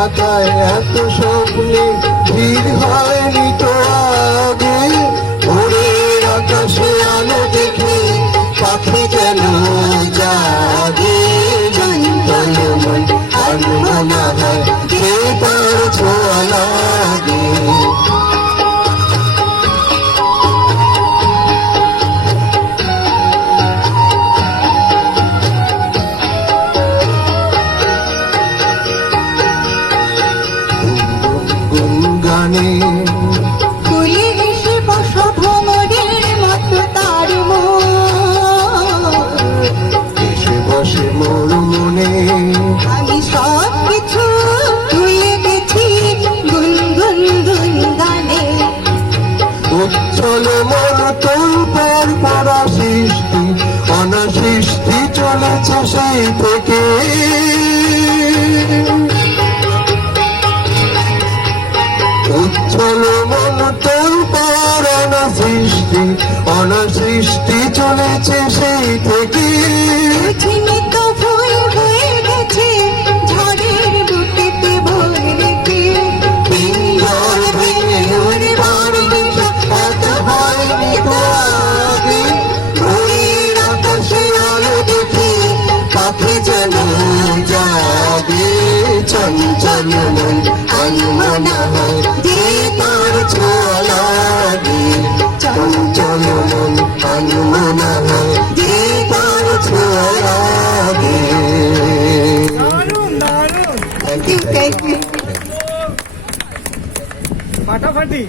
পাতায় এত স্বপ্নে ভিড় হয়নি তো আগে। ভোরের আকাশে আলো দেখে পাখি যেন জাগে। চঞ্চল মন আনমনা হয় যে তার ছোঁয়া লাগে। গানে তুলে এসে বসো ভ্রমণের মতো তার এসে বসে মোর মনে। আমি সব কিছু ভুলে গেছি গুনগুন গুন গানে। উচ্ছল মন তোর পর পড়া সৃষ্টি অনাসৃষ্টি চলেছে সেই থেকে। উচ্ছল মন তোর পর অনাসৃষ্টি অনাসৃষ্টি চলেছে সেই থেকে। ঝিমিত ফুল হয়ে গেছে ঝড়ের বুকেতে ভোর রেখে। পিঞ্জর ভেঙে উড়ে পারবে এত হয়নি তো আগে। ভোরের আকাশে আলো দেখে পাখি যেন জাগে। চঞ্চল মন আনমনা হয় যে তার ছোঁয়া লাগে। চঞ্চল মন আনমনা হয় যে তার ছোঁয়া লাগে। Thank you. ফাটাফাটি।